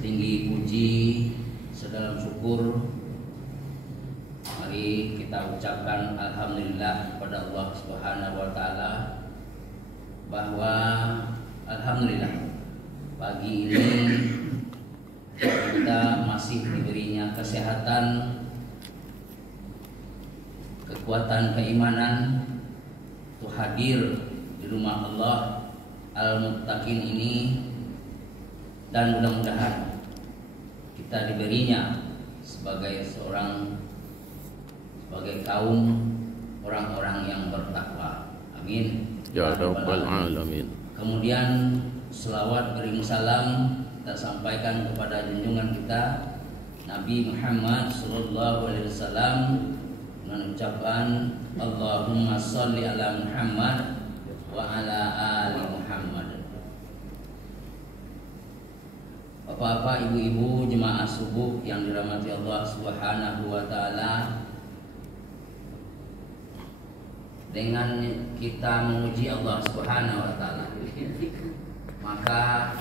Setinggi puji, sedalam syukur, mari kita ucapkan alhamdulillah kepada Allah Subhanahu wa taala bahwa alhamdulillah pagi ini kita masih diberinya kesehatan, kekuatan keimanan untuk hadir di rumah Allah Al-Muttaqin ini, dan mudah-mudahan kita diberinya sebagai kaum orang-orang yang bertakwa. Amin. Ya Rabbal Alamin. Kemudian selawat beriring salam kita sampaikan kepada junjungan kita Nabi Muhammad sallallahu alaihi wasallam dengan ucapan Allahumma sholli ala Muhammad wa ala ali Muhammad. Bapak-bapak, ibu-ibu, jemaah subuh yang dirahmati Allah Subhanahu wa taala, dengan kita memuji Allah Subhanahu wa taala, maka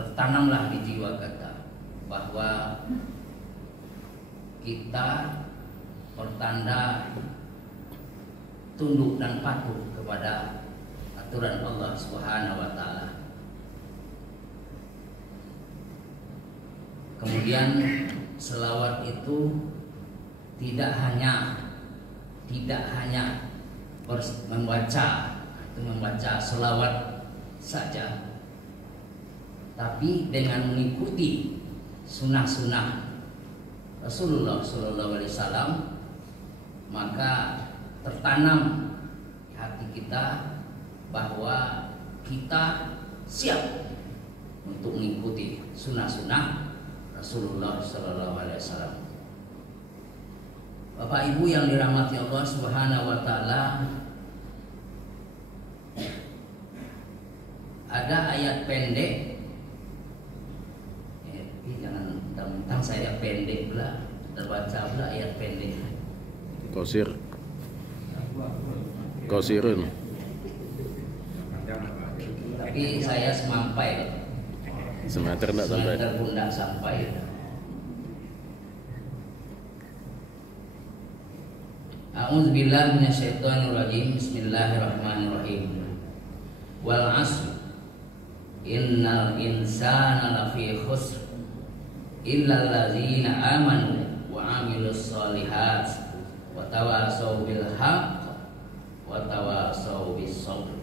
tertanamlah di jiwa kita bahwa kita pertanda tunduk dan patuh kepada aturan Allah Subhanahu wa taala. Kemudian selawat itu tidak hanya membaca selawat saja, tapi dengan mengikuti sunnah-sunnah Rasulullah SAW, maka tertanam di hati kita bahwa kita siap untuk mengikuti sunnah-sunnah Rasulullah SAW. Bapak Ibu yang dirahmati Allah Subhanahu wa taala, ada ayat pendek. Jangan mentang-mentang saya pendek pula, terbaca pula ayat pendek. Qasirun. Tapi saya semampai. Semeter enggak sampai. Semeter pun enggak sampai. A'udzubillahi minasyaitonirrajim. Bismillahirrahmanirrahim. Wal 'asr. Innal insana lafi khusr. Illal ladzina amanu wa 'amilus shalihat wa tawassaw bil haqq wa tawassaw bis sabr.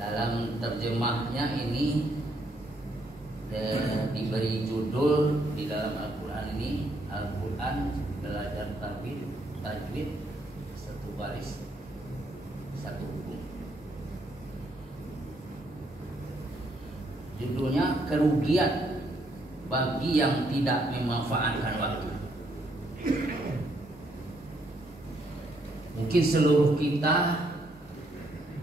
Dalam terjemahnya ini diberi judul di dalam Al-Quran ini, Al-Quran belajar tajwid satu baris satu hukum. Judulnya kerugian bagi yang tidak memanfaatkan waktu. Mungkin seluruh kita,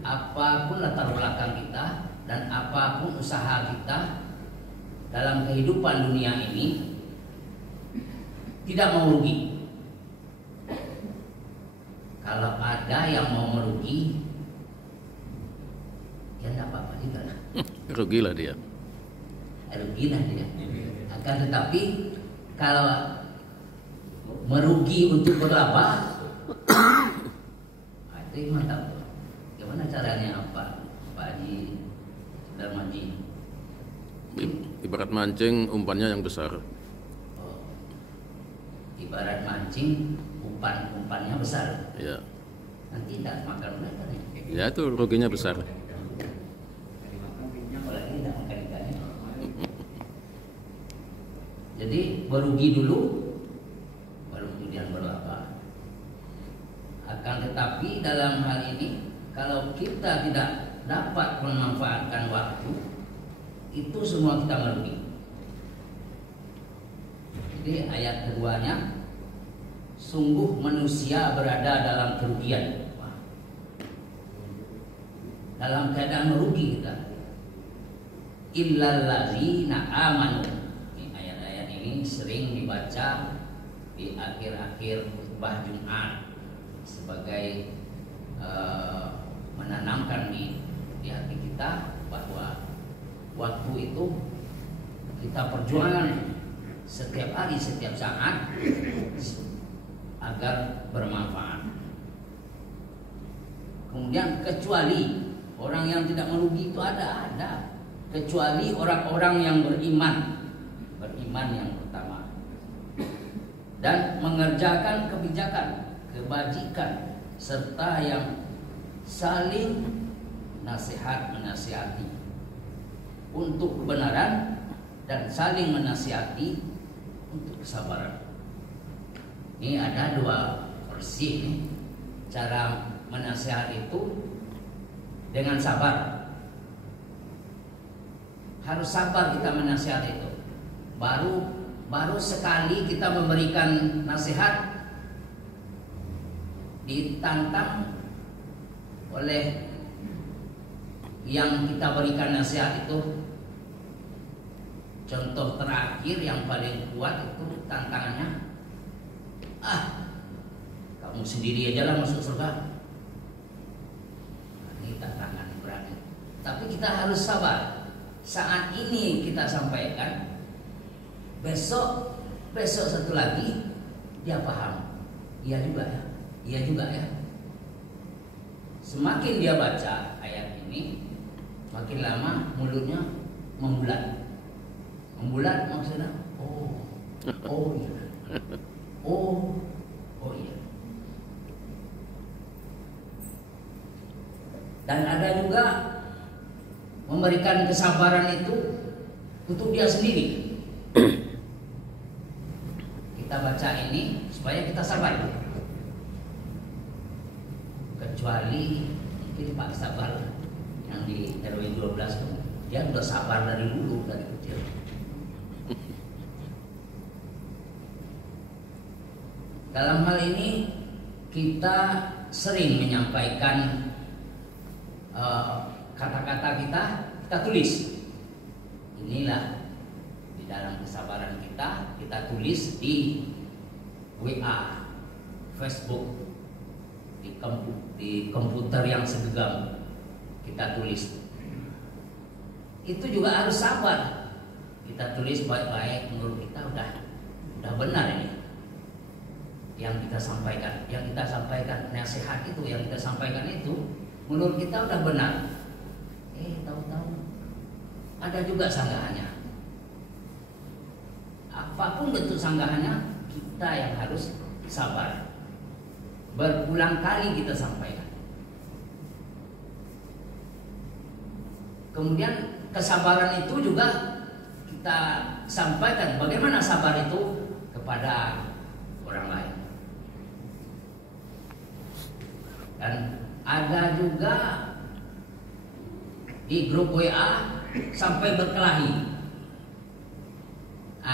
apapun latar belakang kita dan apapun usaha kita dalam kehidupan dunia ini, tidak mau rugi. Kalau ada yang mau merugi, ya tidak apa-apa juga lah. Rugilah dia. Rugilah dia. Akan tetapi kalau merugi untuk berlaba, itu mantap. Gimana caranya Pak Haji Darmaji? Ibarat mancing, umpannya yang besar. Oh, ibarat mancing, umpannya besar. Ya. Nanti tidak makan mereka nih. Ya, itu ruginya besar. Apalagi tidak makan ikannya. Jadi berugi dulu, baru kemudian berlaba. Akan tetapi dalam hal ini, kalau kita tidak dapat memanfaatkan waktu, itu semua kita merugi. Jadi ayat keduanya, sungguh manusia berada dalam kerugian. dalam keadaan merugi kita. Illal ladzina amanu. Ini ayat-ayat ini sering dibaca di akhir-akhir khutbah Jumat sebagai menanamkan di hati kita bahwa waktu itu kita perjuangan setiap hari, setiap saat agar bermanfaat. Kemudian kecuali orang yang tidak merugi itu ada. Kecuali orang-orang yang beriman yang pertama, dan mengerjakan kebijakan, kebajikan, serta yang saling menasihati untuk kebenaran dan saling menasihati untuk kesabaran. Ini ada dua versi nih. Cara menasihat itu dengan sabar. Harus sabar kita menasihat itu. Baru sekali kita memberikan nasihat ditantang oleh yang kita berikan nasihat itu. Contoh terakhir yang paling kuat itu tantangannya, kamu sendiri aja lah masuk surga. Ini tantangan berat. Tapi kita harus sabar. Saat ini kita sampaikan, besok satu lagi dia paham. Iya juga ya. Semakin dia baca ayat ini, makin lama mulutnya membulat. Membulat maksudnya oh iya. Dan ada juga memberikan kesabaran itu untuk dia sendiri. Kita baca ini supaya kita sabar. Kecuali mungkin Pak Sabar yang di RW 12 dia udah sabar dari dulu, dari kecil. Dalam hal ini kita sering menyampaikan kata-kata kita tulis. Inilah di dalam kesabaran kita tulis di WA, Facebook, di komputer yang segenggam kita tulis. Itu juga harus sabar. Kita tulis baik-baik, menurut kita udah benar ini yang kita sampaikan. Yang kita sampaikan nasihat itu, yang kita sampaikan itu menurut kita udah benar. Tahu-tahu ada juga sanggahannya. Apapun bentuk sanggahannya, kita yang harus sabar. Berulang kali kita sampaikan. Kemudian kesabaran itu juga kita sampaikan bagaimana sabar itu kepada orang lain. Dan ada juga di grup WA sampai berkelahi.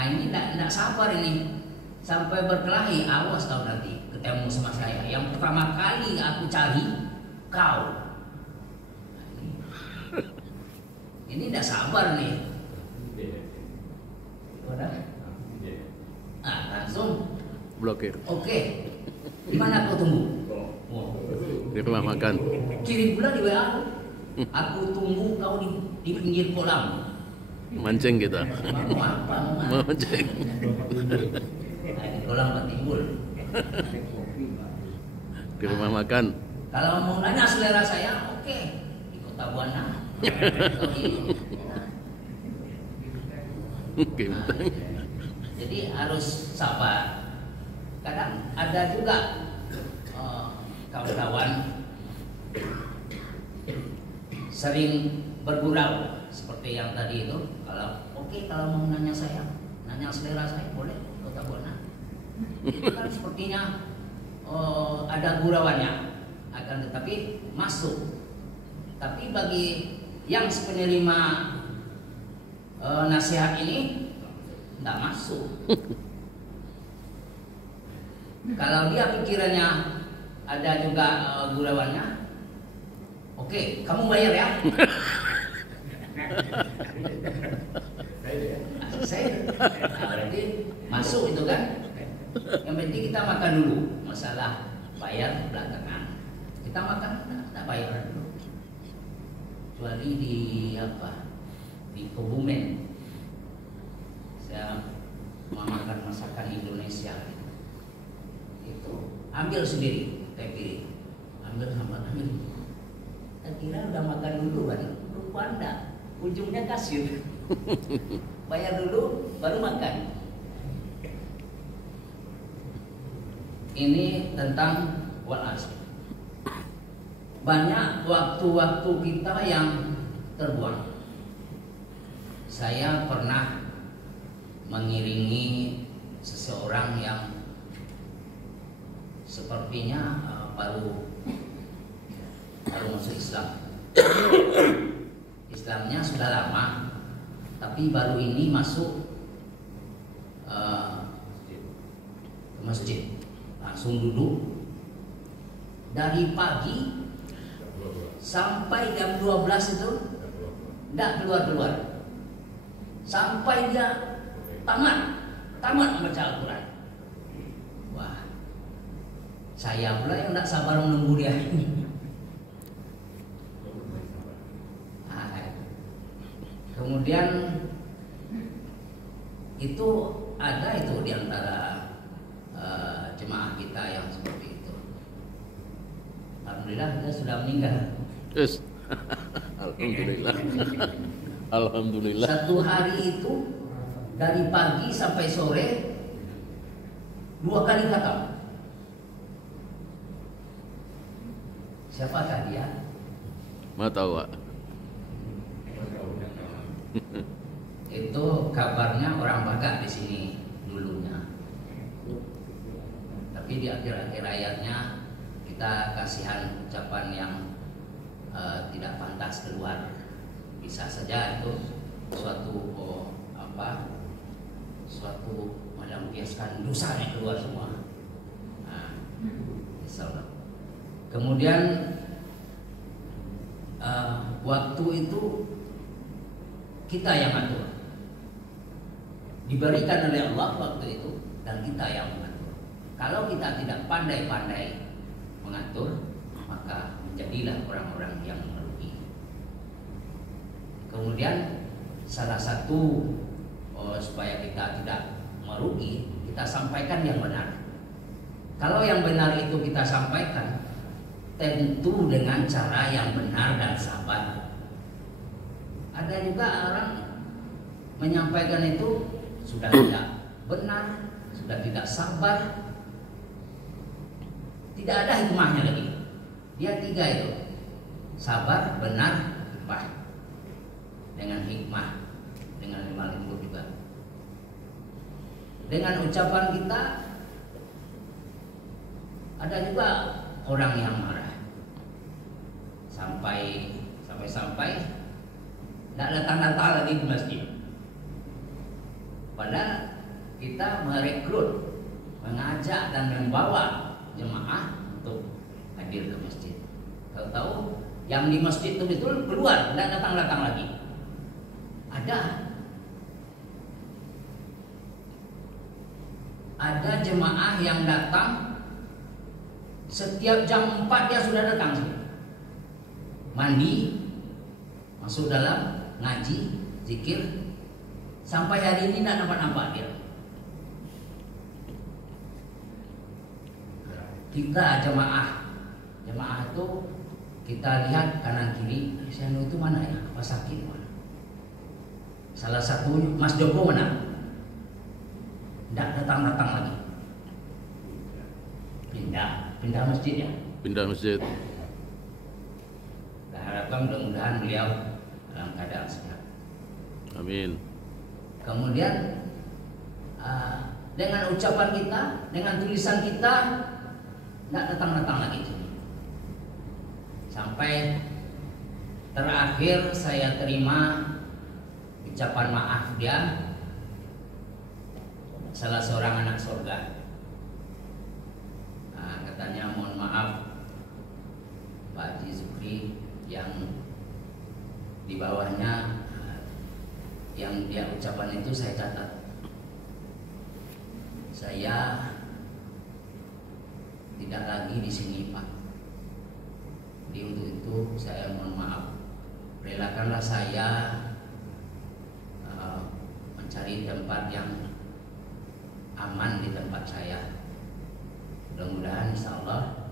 Ini tidak sabar ini. Sampai berkelahi, awas kau nanti ketemu sama saya. Yang pertama kali aku cari kau. Ini tidak sabar nih. Langsung blokir. Oke. Di mana kau tunggu? Di rumah makan. Kirim pula di WA. Aku tunggu kau di pinggir kolam. Mancing kita. Mau apa? Mancing. Di kolam bertimbul. Di rumah makan. Kalau mau nanya selera saya, oke. Di Kota Buana. Jadi harus sabar. Kadang ada juga kawan-kawan sering bergurau seperti yang tadi itu. Kalau mau nanya saya, nanya selera saya, boleh Kota Buana. Itu kan sepertinya ada gurauannya, akan tetapi masuk. Tapi bagi yang penerima nasihat ini tidak masuk. Kalau dia pikirannya ada juga gurauannya, Oke, kamu bayar ya. Saya berarti masuk itu kan. Yang penting kita makan dulu. Masalah bayar belakangan. Kita makan tidak bayar dulu. Kecuali di apa? Di Kebumen. Saya makan masakan Indonesia. Itu ambil sendiri, teh piring. Ambil. Saya kira udah makan dulu kan. Rupanya ujungnya kasir. Bayar dulu baru makan. Ini tentang wal asr. Banyak waktu-waktu kita yang terbuang. Saya pernah mengiringi seseorang yang sepertinya baru masuk Islam. Islamnya sudah lama, tapi baru ini masuk ke masjid. Langsung duduk dari pagi sampai jam 12 itu tidak keluar sampai dia tamat membaca Al-Quran. Wah, saya pula yang tidak sabar menunggu dia. Kemudian itu ada itu di antara jemaah kita yang seperti itu. Alhamdulillah dia sudah meninggal. Yes. Alhamdulillah. Alhamdulillah. Satu hari itu dari pagi sampai sore 2 kali khatam. Siapakah dia? Ma tahu, Pak. Itu kabarnya orang Batak di sini dulunya. Tapi di akhir-akhir ayatnya kita kasihan ucapan yang tidak pantas keluar. Bisa saja itu suatu suatu melampiaskan dosanya keluar semua. Nah, insyaallah. Kemudian waktu itu kita yang atur. Diberikan oleh Allah waktu itu dan kita yang mengatur. Kalau kita tidak pandai-pandai mengatur, maka menjadilah orang-orang yang merugi. Kemudian salah satu supaya kita tidak merugi, kita sampaikan yang benar. Kalau yang benar itu kita sampaikan, tentu dengan cara yang benar dan sabar. Ada juga orang menyampaikan itu sudah tidak benar, sudah tidak sabar, tidak ada hikmahnya lagi. Dia 3 itu, sabar, benar, hikmah. Dengan hikmah, dengan 5 lembut juga. Dengan ucapan kita, ada juga orang yang marah, sampai tidak datang-datang lagi ke masjid. Padahal kita merekrut, mengajak dan membawa jemaah untuk hadir ke masjid. Kalau tahu yang di masjid itu betul keluar, tidak datang-datang lagi. Ada jemaah yang datang setiap jam 4 dia sudah datang. Mandi, masuk dalam, ngaji, zikir. Sampai hari ini tidak nampak dia. Kita jemaah itu kita lihat kanan kiri, saya itu mana ya, apa sakit mana? Salah satu Mas Joko mana? Tidak datang lagi. Pindah masjid ya. Pindah masjid. Kita harapkan mudah-mudahan beliau dalam keadaan sehat. Amin. Kemudian dengan ucapan kita, dengan tulisan kita, tidak datang lagi. Sampai terakhir saya terima ucapan maaf dia, salah seorang anak surga. Katanya mohon maaf Pak Haji Zukri, yang di bawahnya yang dia ucapan itu saya catat. Saya tidak lagi di sini Pak. Jadi untuk itu saya mohon maaf. Relakanlah saya mencari tempat yang aman di tempat saya. Mudah-mudahan insya Allah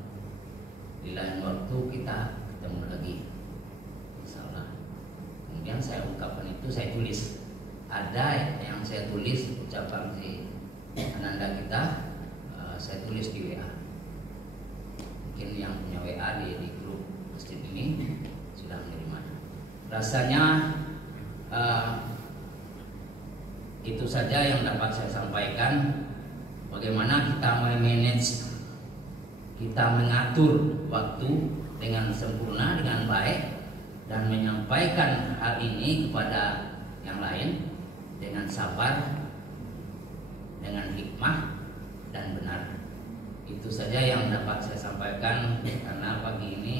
di lain waktu kita ketemu lagi, insya Allah. Kemudian saya ungkapkan itu, saya tulis. Ada yang saya tulis ucapan si Ananda kita, saya tulis di WA. Mungkin yang punya WA di grup masjid ini sudah menerima. Rasanya itu saja yang dapat saya sampaikan. Bagaimana kita memanage, kita mengatur waktu dengan sempurna, dengan baik, dan menyampaikan hal ini kepada yang lain dengan sabar, dengan hikmah dan benar. Itu saja yang dapat saya sampaikan, karena pagi ini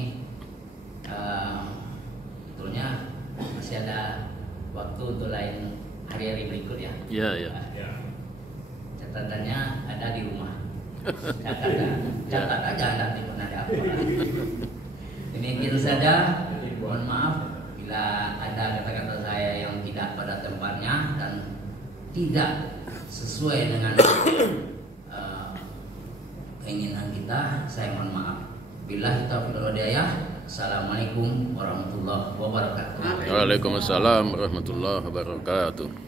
sebetulnya masih ada waktu untuk lain hari-hari berikut ya. Iya, iya. Catatannya ada di rumah. Catat aja, tidak di mana ada apa. Demikian saja. Mohon maaf bila ada kata-kata saya yang tidak pada tempatnya dan tidak sesuai dengan keinginan kita. Saya mohon maaf. Billahi taufiq wal hidayah. Assalamualaikum warahmatullahi wabarakatuh. Waalaikumsalam warahmatullahi wabarakatuh.